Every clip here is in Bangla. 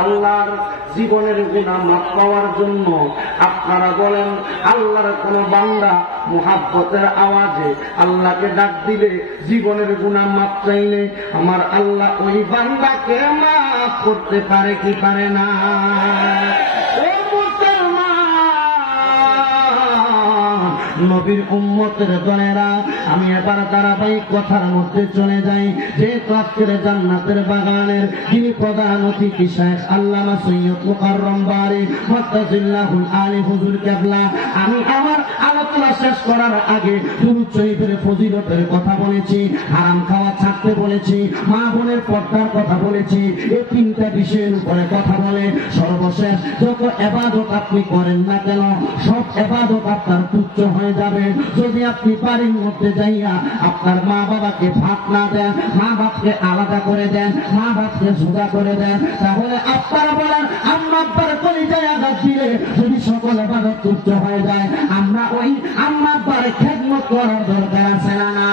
আল্লাহর জীবনের গুনাহ মাফ পাওয়ার জন্য আপনারা বলেন আল্লাহর কোন বান্দা মুহাব্বতের আওয়াজে আল্লাহকে ডাক দিলে জীবনের গুনাহ মাফ চাইলে আমার আল্লাহ ওই বান্দাকে মাফ করতে পারে কি পারে না? নবীর উম্মতের দলেরা আমি এবার ধারাবাহিক কথার মধ্যে চলে যাই যে আজকের জান্নাতের বাগানের যিনি প্রধান অতিথি শেখ আল্লামা সৈয়দ মুকাররম বারী মুত্তাজিল্লাহুল আলী হুজুর কেবলা আমি আমার আলোচনা শেষ করার আগে দুরূদ শরীফের ফজিলতের কথা বলেছি, হারাম খাওয়া ছাড়তে বলেছি, মা বোনের পর্দার কথা বলেছি, এই তিনটা বিষয়ের উপরে কথা বলে সর্বশেষ যত ইবাদত আপনি করেন না কেন সব ইবাদত আপনার তুচ্ছ হয়ে যাবে যদি আপনি বাড়ির মধ্যে যাইয়া আপনার মা বাবাকে ভাত না দেন, মা বাপকে আলাদা করে দেন, মা বাপকে জুদা করে দেন, তাহলে আপনারা বলেন আম্মা আব্বার কলিজায় আঘাত দিলে যদি সকল ইবাদত তুচ্ছ হয়ে যায় আমরা ওই আম্মা আব্বার খেদমত করার দরকার আছে না?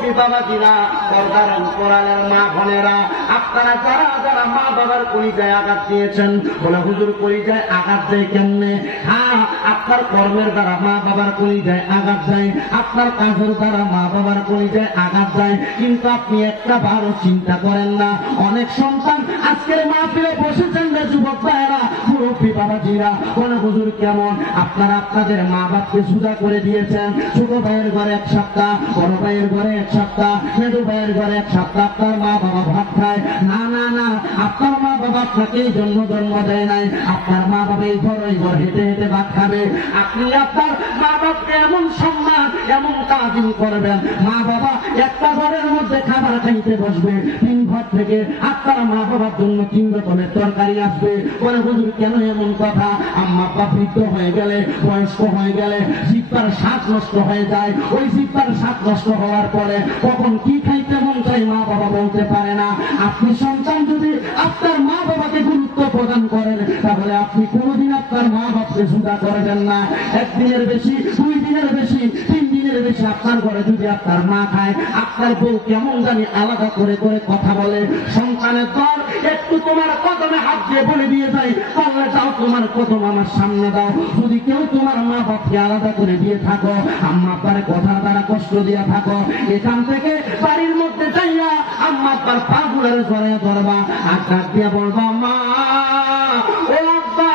মুরব্বী বাবাজিরা, পর্দার অন্তরালের মা বোনেরা, আপনারা যারা যারা মা বাবার কলিজায় আঘাত দিয়েছেন, বলে হুজুর কলিজায় আঘাত দেয় কেমনে? হ্যাঁ, আপনার কর্মের দ্বারা মা বাবার কলিজায় আঘাত যায়, আপনার কাজের দ্বারা মা বাবার কলিজায় আঘাত যায়, কিন্তু আপনি একটা বারও চিন্তা করেন না। অনেক সন্তান আজকের মাহফিলে বসেছেন রে যুবক ভাইয়েরা, মুরব্বী বাবাজিরা, বলে হুজুর কেমন? আপনারা আপনাদের মা বাপকে সুদা করে দিয়েছেন। ছোট ভাইয়ের ঘরে এক সপ্তাহ, বড় ভাইয়ের ঘরে এক সপ্তাহ, মেজো ভাইয়ের ঘরে এক সপ্তাহ আপনার মা বাবা ভাত খায়। না না না, আপনার মা বাবা আপনাকে এই জন্য জন্ম দেয় নাই। আপনার মা বাবা এই ঘর ওই ঘর হেঁটে হেঁটে ভাত খাবে। আপনি আপনার মা বাপকে এমন সম্মান, এমন তাজিম করবেন, মা বাবা একটা ঘরের মধ্যে খাবার খাইতে বসবে, 3 ঘর থেকে আপনার মা বাবার জন্য 3 রকমের তরকারি আসবে। বলে হুজুর কেন এমন কথা? আম্মা আব্বা বৃদ্ধ হয়ে গেলে, বয়স্ক হয়ে গেলে জিহ্বার স্বাদ নষ্ট হয়ে যায়। ওই জিহ্বার স্বাদ নষ্ট হওয়ার পরে কখন কি খাইতে মন চাই মা বাবা বলতে পারে না। আপনি সন্তান যদি আপনার মা বাবাকে গুরুত্ব প্রদান করেন, তাহলে আপনি কোনোদিন আপনার মা বাপকে সুদা করবেন না। 1 দিনের বেশি, 2 দিনের বেশি, 3 দিনের বেশি আপনার ঘরে যদি আপনার মা খায়, আপনার বউ কেমন জানি আলাদা করে করে কথা বলে। সন্তানের দর একটু তোমার কদমে হাত দিয়ে বলে দিয়ে যায়, তাহলে যাও তোমার কদম আমার সামনে দাও। যদি কেউ তোমার মা বাপকে আলাদা করে দিয়ে থাকো, আম্মা আব্বার কথার দ্বারা কষ্ট দিয়ে থাকো, এখান থেকে বাড়ির মধ্যে যাইয়া আম্মা আব্বার পা গুলের জড়াইয়া ধরবা, আর ডাক দিয়ে বলবা, মা ও আব্বা,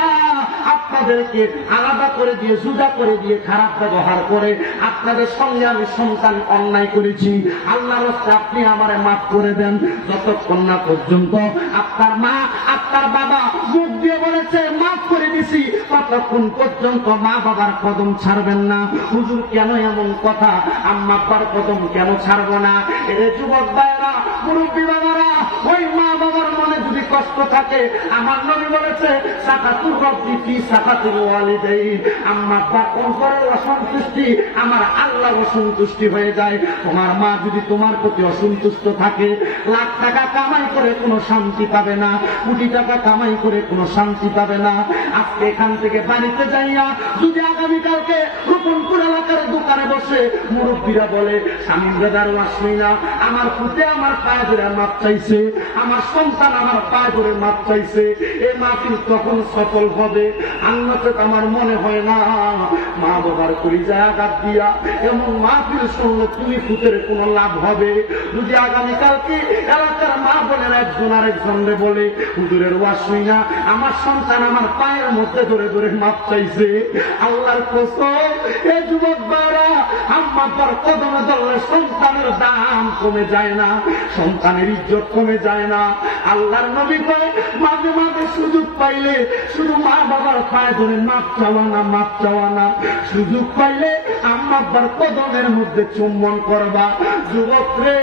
আপনাদেরকে আলাদা করে দিয়ে, জুদা করে দিয়ে, খারাপ ব্যবহার করে আপনাদের সঙ্গে আমি সন্তান অন্যায় করেছি, আল্লাহর রাস্তে আপনি আমারে মাফ করে দেন। যতক্ষণ না পর্যন্ত আপনার মা আপনার বাবা মুখ দিয়ে বলেছে মাফ করে দিছি, ততক্ষণ পর্যন্ত মা বাবার কদম ছাড়বেন না। হুজুর কেন এমন কথা? আম্মা আব্বার কদম কেন ছাড়বো না? এ যুবক ভাইরা, মুরব্বী বাবারা, ওই মা বাবার মনে যদি কষ্ট থাকে, আমার নবী বলেছে সাকাতুর রব্বি ফি সাকাতিল ওয়ালিদাইন, আম্মা আব্বার অন্তরের অসন্তুষ্টি আমার আল্লাহ অসন্তুষ্টি হয়ে যায়। তোমার মা যদি তোমার প্রতি অসন্তুষ্ট থাকে, লাখ টাকা কামাই করে কোনো শান্তি পাবে না, কোটি টাকা কামাই করে কোনো শান্তি পাবে না। আজকে এখান থেকে বাড়িতে যাইয়া যদি আগামীকালকে রূপনপুর এলাকার দোকানে বসে মুরব্বীরা বলে, স্বামীর বেদার আসবি না, আমার পুতে আমার পায়ে ধরে মাপ চাইছে, আমার সন্তান আমার পায়ে ধরে মাপ চাইছে, এই মাহফিল তখন সফল হবে। আন্নাতে আমার মনে হয় না মা বাবার কলিজায় আঘাত দিয়া এমন মাহফিল শুনলে তুমি পুতের কোন লাভ হবে। যদি আগামীকালকে এলাকার মা বোনের একজন আরেকজনরে বলে, হুজুরের ওয়াজ শুই না, আমার সন্তান আমার পায়ের মধ্যে ধরে ধরে মাপ চাইছে, আল্লাহর কসম এই যুবক ভাইরা, আম্মা আব্বার কদমে ধরলে সন্তানের দাম কমে যায় না, সন্তানের ইজ্জত কমে যায় না। আল্লাহর নবী কয়, মাঝে মাঝে সুযোগ পাইলে শুধু মা বাবার পায়ে ধরে মাপ চাওয়া না, মাপ চাওয়া না, সুযোগ পাইলে আম্মা আব্বার কদমের মধ্যে চুম্বন করবা। যুবক রে,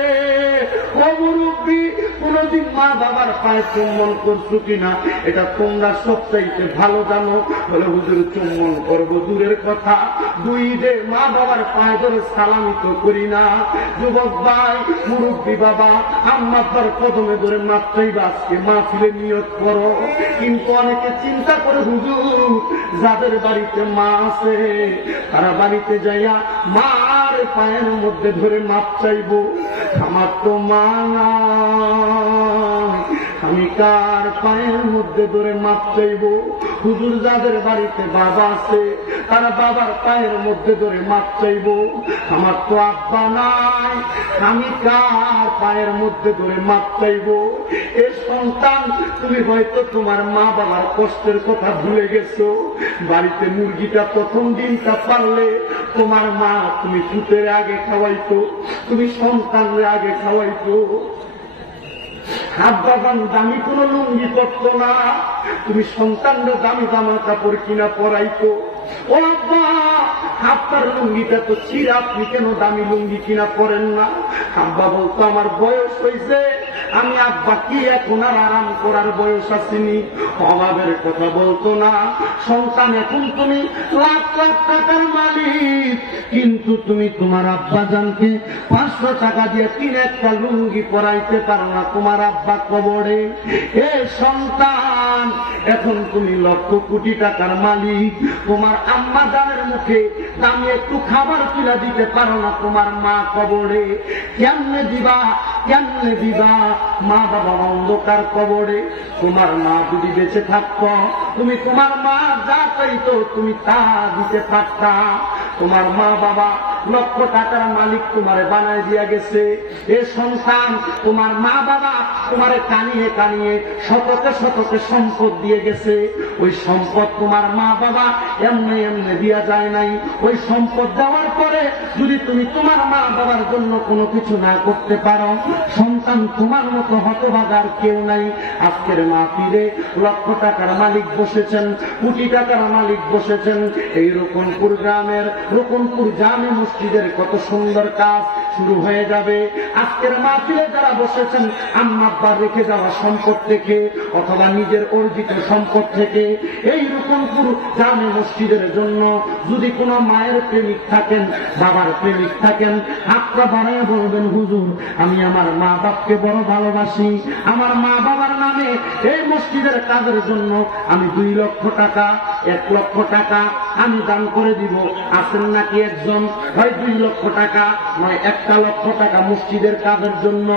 ও মুরব্বী, কোনদিন মা বাবার পায়ে চুম্বন করছো কিনা এটা তোমরা সবচাইতে ভালো জানো। বলে হুজুর চুম্বন করবো দূরের কথা, 2 ঈদে মা বাবার পায়ে ধরে সালামি তো করি না। যুবক ভাই, মুরব্বী বাবা, আম্মা আব্বার কদমে ধরে মাপ চাইবা, আজকে মাহফিলে নিয়ত করো। কিন্তু অনেকে চিন্তা করে, হুজুর যাদের বাড়িতে মা আছে তারা বাড়িতে যাইয়া মার পায়ের মধ্যে ধরে মাপ চাইবো। আমার তো মা নাই, আমি কার পায়ের মধ্যে ধরে মাপ চাইব? হুজুর যাদের বাড়িতে বাবা আছে তারা বাবার পায়ের মধ্যে ধরে মাপ চাইব। আমার তো আব্বা নাই, আমি কার পায়ের মধ্যে ধরে মাপ চাইব? এ সন্তান, তুমি হয়তো তোমার মা বাবার কষ্টের কথা ভুলে গেছো। বাড়িতে মুরগিটা প্রথম দিনটা পারলে তোমার মা তুমি পুতের আগে খাওয়াইতো, তুমি সন্তানের আগে খাওয়াইতো। আব্বাবান দামি কোন লুঙ্গি করতো না, তুমি সন্তানরা দামি জামা কাপড় কিনা পরাইতো। ও আব্বা, আপনার লুঙ্গিটা তো ছিঁড়া, আপনি কেন দামি লুঙ্গি কিনা পরেন না? আব্বা বলতো, আমার বয়স হয়েছে, আমি আব্বা কি এখন আর আরাম করার বয়স আসেনি, অভাবের কথা বলতো না। সন্তান এখন তুমি লাখ লাখ টাকার মালিক, কিন্তু তুমি তোমার আব্বা জানকে 500 টাকা দিয়ে 3-1টা লুঙ্গি পরাইতে পারো না, তোমার আব্বা কবরে। এ সন্তান, এখন তুমি লক্ষ কোটি টাকার মালিক, তোমার আম্মা জানের মুখে দামি একটু খাবার তুলে দিতে পারো না, তোমার মা কবরে। কেমনে দিবা, কেমনে দিবা? মা বাবা অন্ধকার কবরে। তোমার মা যদি বেঁচে থাকতো, তুমি তোমার মা যা চাইতো তুমি তা দিতে পারতা। তোমার মা বাবা লক্ষ টাকার মালিক তোমারে বানায় দিয়া গেছে। এ সন্তান, তোমার মা বাবা তোমারে কানিয়ে কানিয়ে শতকে শতকে সম্পদ দিয়ে গেছে। ওই সম্পদ তোমার মা বাবা এমনি এমনি দিয়া যায় নাই। ওই সম্পদ দেওয়ার পরে যদি তুমি তোমার মা বাবার জন্য কোনো কিছু না করতে পারো, সন্তান তোমার মতো হতভাগার কেউ নাই। আজকের মাহফিলে লক্ষ টাকার মালিক বসেছেন, কোটি টাকার মালিক বসেছেন। এই রকমপুর গ্রামের, রকমপুর জামে মসজিদের কত সুন্দর কাজ শুরু হয়ে যাবে। আজকের মাহফিলে যারা বসেছেন, আম্মা আব্বার রেখে যাওয়া সম্পদ থেকে অথবা নিজের অর্জিত সম্পদ থেকে এই রকমপুর জামে মসজিদের জন্য যদি কোনো মায়ের প্রেমিক থাকেন, বাবার প্রেমিক থাকেন, হাতটা বাড়াইয়া বলবেন, হুজুর আমি আমার মা বাপকে বড় ভালোবাসি, আমার মা বাবার নামে এই মসজিদের কাজের জন্য আমি 2 লক্ষ টাকা, 1 লক্ষ টাকা আমি দান করে দিব। আছেন নাকি একজন? হয় 2 লক্ষ টাকা, নয় 1 লক্ষ টাকা মসজিদের কাজের জন্য।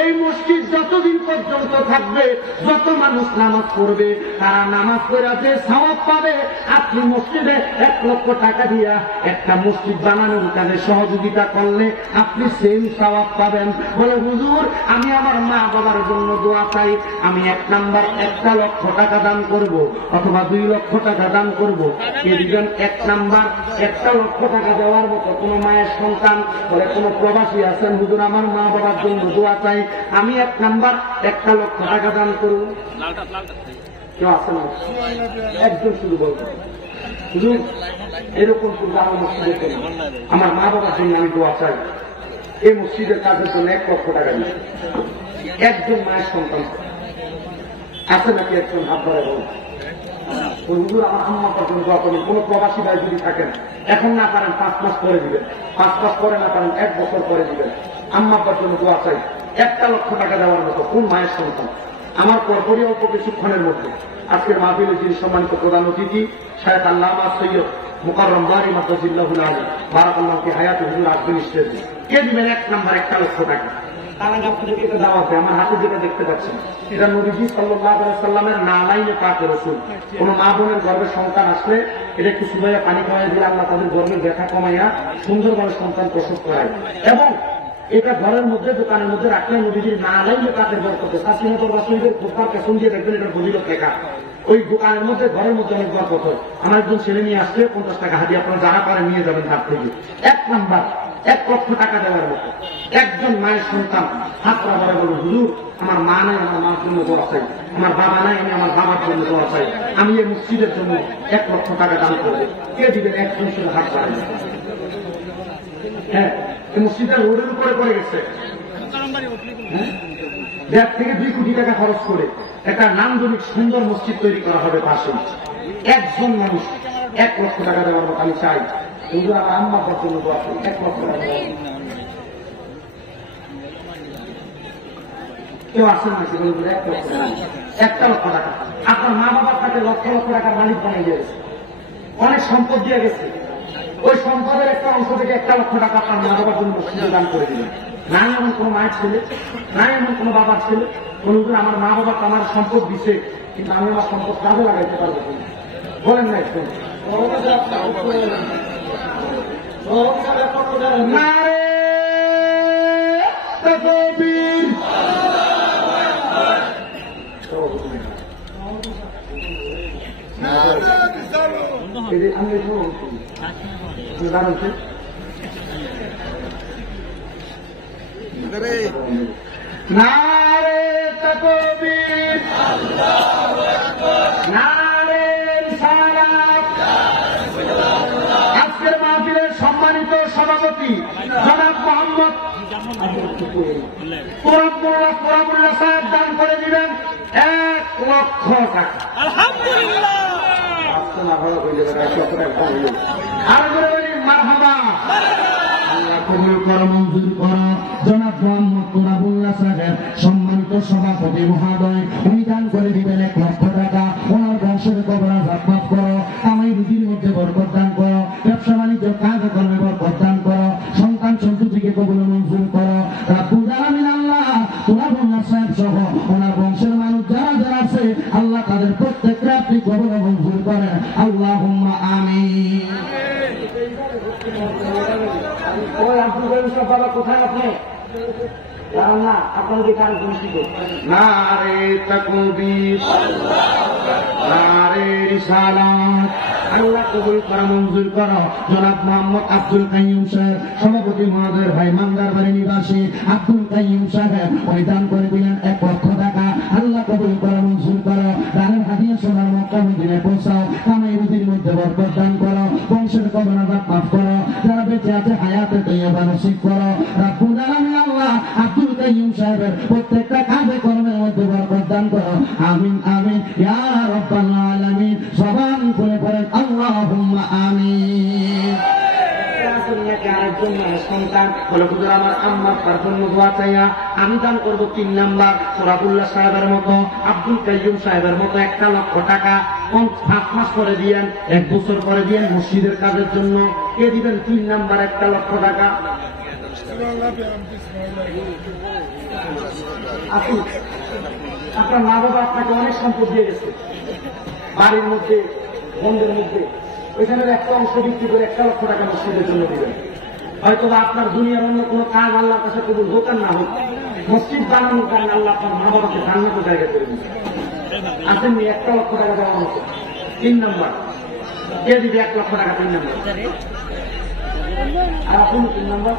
এই মসজিদ যতদিন পর্যন্ত থাকবে, যত মানুষ নামাজ পড়বে, তারা নামাজ পড়ে যে সওয়াব পাবে, আপনি মসজিদে 1 লক্ষ টাকা দিয়া একটা মসজিদ বানানোর কাজে সহযোগিতা করলে আপনি সেম সওয়াব পাবেন। বলে হুজুর আমি আমার মা বাবার জন্য দোয়া চাই, আমি 1 নাম্বার 1 লক্ষ টাকা দান করব অথবা 2 লক্ষ টাকা দান করব। কে দিবেন 1 নাম্বার 1 লক্ষ টাকা দেওয়ার মতো কোন মায়ের সন্তান? বলে কোন প্রবাসী আছেন, হুজুর আমার মা বাবার জন্য দোয়া চাই, আমি 1 নাম্বার 1 লক্ষ টাকা দান করব? কেউ আছেন? একজন শুধু বলবেন, হুজুর এরকম আমার মসজিদের জন্য, আমার মা বাবার জন্য আমি দোয়া চাই, এই মসজিদের কাজের জন্য 1 লক্ষ টাকা দিই। একজন মায়ের সন্তান আছে নাকি? একজন হাত ধরে বলুন, হুজুর আমার আম্মা পর্যন্ত দোয়া করবেন। কোন প্রবাসী ভাই যদি থাকেন, এখন না পারেন 5 মাস পরে দিবেন, 5 মাস পরে না পারেন 1 বছর পরে দিবেন। আম্মা পর্যন্ত দোয়া চাই, 1 লক্ষ টাকা দেওয়ার মতো কোন মায়ের সন্তান? আমার পরপরই অল্প কিছুক্ষণের মধ্যে আজকের মাহফিলে যিনি সম্মানিত প্রধান অতিথি শায়খ আল্লামা সৈয়দ মুকাররম দারি মাদ্রাসাহুল আলী বারাকাল্লাহু ফি হায়াতি হুজুর আসবেন স্টেজে। কে দিবেন 1 নাম্বার 1 লক্ষ টাকা? তার আগে আপনাদেরকে এটা দেওয়া হবে। আমার হাতে যেটা দেখতে পাচ্ছেন, এটা নবীজি সাল্লাল্লাহু আলাইহি সাল্লামের নালাইনে পাকে রাসূল। কোন মা বোনের গর্ভে সন্তান আসলে এটা একটু সুবাইয়া পানি খাওয়াই দিলে আল্লাহ তাদের গর্ভের ব্যথা কমাইয়া সুন্দরভাবে সন্তান প্রসব করায়। এবং এটা ঘরের মধ্যে, দোকানের মধ্যে রাখলে নবীজির নালাইনে পাকে বরকতে তাসলিমাতুর রাসূলের খোপার পেছন দিয়ে দেখবেন এটা ফজিলত লেখা। ওই দোকানের মধ্যে, ঘরের মধ্যে অনেক বরকত হয়। আমার একজন ছেলে নিয়ে আসলে 50 টাকা হাদিয়া, আপনারা যারা পারেন নিয়ে যাবেন হাত থেকে। 1 নাম্বার 1 লক্ষ টাকা দেওয়ার মতো একজন মায়ের সন্তান হাত রাবারে বলবো, হুজুর আমার মা নাই, আমার মার জন্য দোয়া চাই, আমার বাবা নাই, আমি আমার বাবার জন্য দোয়া চাই, আমি এই মসজিদের জন্য 1 লক্ষ টাকা দান করবো। কে দিবেন? একজন শুধু হাত বাড়াই। হ্যাঁ, এই মসজিদটা রোডের উপরে পড়ে গেছে। 1.5 থেকে 2 কোটি টাকা খরচ করে একটা নান্দনিক সুন্দর মসজিদ তৈরি করা হবে পাশে। একজন মানুষ 1 লক্ষ টাকা দেওয়ার মতো আমি চাই। হুজুর আমার আম্মা পর্যন্ত দোয়া করি, 1 লক্ষ টাকা। কেউ আসেন নাকি? 1 লক্ষ টাকা। আপনার মা বাবার কাছে লক্ষ লক্ষ টাকার মালিক বানিয়ে দিয়েছে, অনেক সম্পদ দিয়ে গেছে। ওই সম্পদের একটা অংশ থেকে 1 লক্ষ টাকা আপনার মা বাবার জন্য মসজিদে দান করে দিলেন। নাই এমন কোন মায়ের ছেলে, নাই এমন কোন বাবার ছেলে বলুন, আমার মা বাবা আমার সম্পদ দিছে, কিন্তু আমি আমার সম্পদ কাজে লাগাইতে পারবো কিনা? বলেন না একটু। নারে তাকবীর, নারে রিসালাত। আজকের মাহফিলের সম্মানিত সভাপতি জনাব মোহাম্মদ তোরাবুল্লাহ সাহেব দান করে দিবেন 1 লক্ষ টাকা। আলহামদুলিল্লাহ। আর করে বলি মারহাবা। আল্লাহ কবুল করো, মঞ্জুর করো। জনাব মোহাম্মদ তোরাবুল্লাহ সাহেব সম্মানিত সভাপতি মহোদয়, উনি দান করে দিবেন 1 লক্ষ টাকা। ওনার বংশের কবর আযাব মাফ করো, কামাই রুজির মধ্যে বরকত দান করো, ব্যবসা বাণিজ্য কাজকর্মে বরকত দান করো, সন্তান সন্ততিকে কবুল মঞ্জুর করো। রাব্বুল আলামিন আল্লাহ তোরাবুল্লাহ সাহেব সহ ওনার বংশের মানুষ যারা যারা আছে আল্লাহ তাদের প্রত্যেককে আপনি কবুল মঞ্জুর করেন। আল্লাহুম্মা আমিন। ওই আব্দুল করিম সাহেব বাবা কোথায় আপনি? জানেন না আপনাদের কাজ পরিচিত। নারে তাকবীর, নারে রিসালাত। আল্লাহ কবুল করা মঞ্জুর করো। জনাব মোহাম্মদ আব্দুল কাইয়ুম সাহেব সভাপতি মহোদয়ের ভাই মান্দারবাড়ি নিবাসী আব্দুল কাইয়ুম সাহেব ওই দান করে দিলেন 1 লক্ষ টাকা। আল্লাহ কবুল করা মঞ্জুর করো। দানের হাদিয়া সোনার মক্কা মদিনায় পৌঁছাও, কামাই রুজির মধ্যে বরকত দান করো, বংশের কবর আযাব মাফ করো, যারা বেঁচে আছে হায়াতে তাইয়্যিবা নসিব করো। রাব্বুল আলামিন আল্লাহ আব্দুল কাইয়ুম সাহেবের প্রত্যেকটা কাজে কর্মের মধ্যে বরকত দান করো। আমিন আমিন ইয়া রাব্বাল আলামিন। জবান খুলে পড়েন আল্লাহুম্মা আমিন। আমার আম্মার তার জন্য দোয়া চাইয়া আমি দান করবো 3 নাম্বার তোরাবুল্লাহ সাহেবের মতো, আব্দুল কাইয়ুম সাহেবের মতো 1 লক্ষ টাকা। 5 মাস পরে দিয়েন, 1 বছর পরে দিয়েন মসজিদের কাজের জন্য। কে দিবেন 3 নাম্বার 1 লক্ষ টাকা? আপনার মা বাবা আপনাকে অনেক সম্পদ দিয়ে গেছে, বাড়ির মধ্যে বন্ধের মধ্যে, ওইখানের একটা অংশ বিক্রি করে 1 লক্ষ টাকা মসজিদের জন্য দিবেন। হয়তো আপনার দুনিয়ার অন্য কোনো কাজ আল্লাহর কাছে কবুল হোক আর না হোক, মসজিদ বানানোর কারণে আল্লাহ আপনার মা বাবাকে জান্নাতের জায়গা করে দিচ্ছে। আসেননি 1 লক্ষ টাকা দেওয়া হচ্ছে। 3 নাম্বার কে দিবে 1 লক্ষ টাকা? 3 নাম্বার। আর আপনি 3 নাম্বার?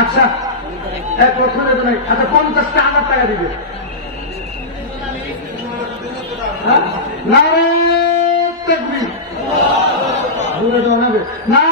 আচ্ছা 1 লক্ষ দেবে নাই। আচ্ছা 50,000 টাকা দিবে। নারে তাকবীর, দূরে জানাবে না